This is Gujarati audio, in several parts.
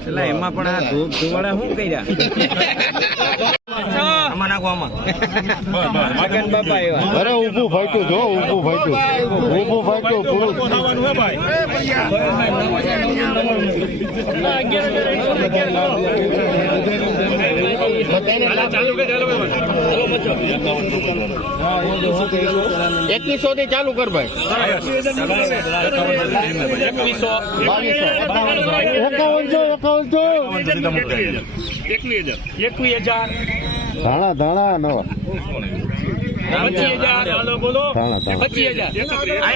એટલે એમાં પણ આ ધૂપ ધુવાડા શું કર્યા? આમાં મગન બાપા એવા અરે ઊભું ફાટ્યું જો ઊભું ફાટ્યું. ઊભું ફાટ્યું પૂરું. એકવીસો થી ચાલુ કર ભાઈ. એકાવનસો એકાવનસો. એકવીસ હજાર. ધાણા ધાણા નવા. પચીસ હજાર. પચીસ હજાર.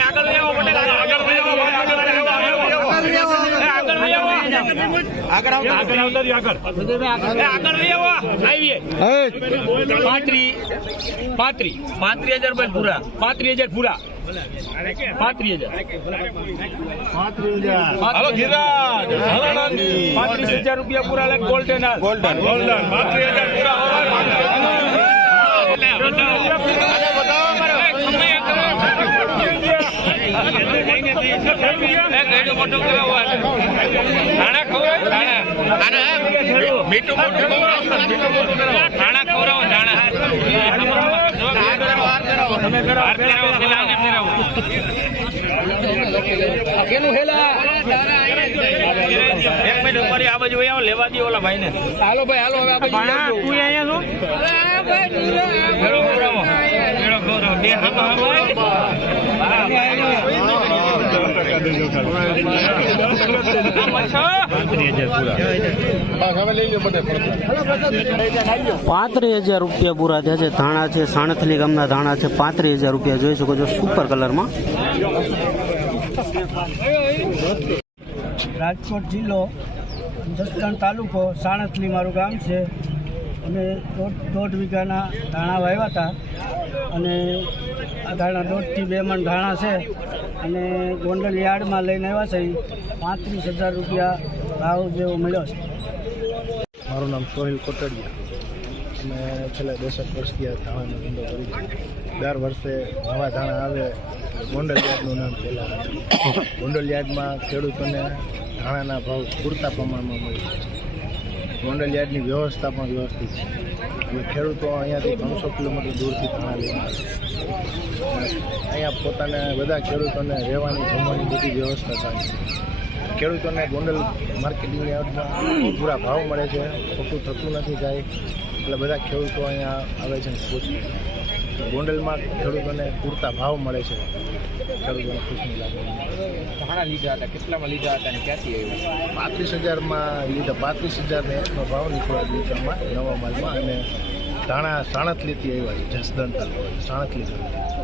આગળ આગળ પાંત્રી. પાંત્રી. પાંત્રીસ હજાર રૂપિયા પૂરા. પાંત્રીસ હજાર પૂરા. પાંત્રીસ હજાર. રૂપિયા પૂરા લાગે ગોલ્ડન ગોલ્ડન. ગોલ્ડન. પાંત્રીસ હજાર પૂરા કેનું હેલા એક મિનિટ ઉભરી આ બાજુ આવો લેવા દો ઓલા ભાઈને હાલો ભાઈ હાલો હવે આ બાજુ તું અહીંયા છો મેળો ખવડાવો મેળો ખવડાવો બે હાથો પાંત્રીસ હજાર રૂપિયા પૂરા થયા છે. ધાણા છે, સાણથલી ગામના ધાણા છે. પાંત્રીસ હજાર રૂપિયા જોઈ શકો છો સુપર કલરમાં રાજકોટ જિલ્લો, જસદણ તાલુકો, સાણથલી મારું ગામ છે. અમે દોઢ દોઢ વીઘાના ધાણા વાવ્યા હતા. અને આ ધાણા દોઢથી બે મણ ધાણા છે. અને ગોંડલ યાર્ડમાં લઈને આવ્યા છે. પાંત્રીસ હજાર રૂપિયા ભાવ જેવો મળ્યો છે. મારું નામ સોહિલ કોટડિયા. અમે છેલ્લા દસેક વર્ષથી આ ધાણાનો ધંધો કરી છે દર વર્ષે નવા ધાણા આવે, ગોંડલ યાર્ડનું નામ પહેલાં ગોંડલ યાર્ડમાં ખેડૂતોને ધાણાના ભાવ પૂરતા પ્રમાણમાં મળે છે. ગોંડલ યાર્ડની વ્યવસ્થા પણ વ્યવસ્થિત છે. એટલે ખેડૂતો અહીંયાથી ત્રણસો કિલોમીટર દૂરથી ધાણા લઈને અહીંયા પોતાને બધા ખેડૂતોને રહેવાની, જમવાની બધી વ્યવસ્થા થાય છે. ખેડૂતોને ગોંડલ માર્કેટિંગ યાર્ડમાં પૂરા ભાવ મળે છે. ખોટું થતું નથી કાંઈ એટલે બધા ખેડૂતો અહીંયા આવે છે. ગોંડલમાં ખેડૂતોને પૂરતા ભાવ મળે છે. ખેડૂતોને ખુશની લાગણી ઘણા લીધા હતા કેટલામાં લીધા હતા અને ક્યાંથી આવ્યું પાંત્રીસ હજારમાં લીધા પાંત્રીસ હજારને એકનો ભાવ નીકળ્યો લીધામાં નવા માલમાં અને ધાણા સાણતલીથી આવ્યા છે જસદણ સાણતલી તાલુકો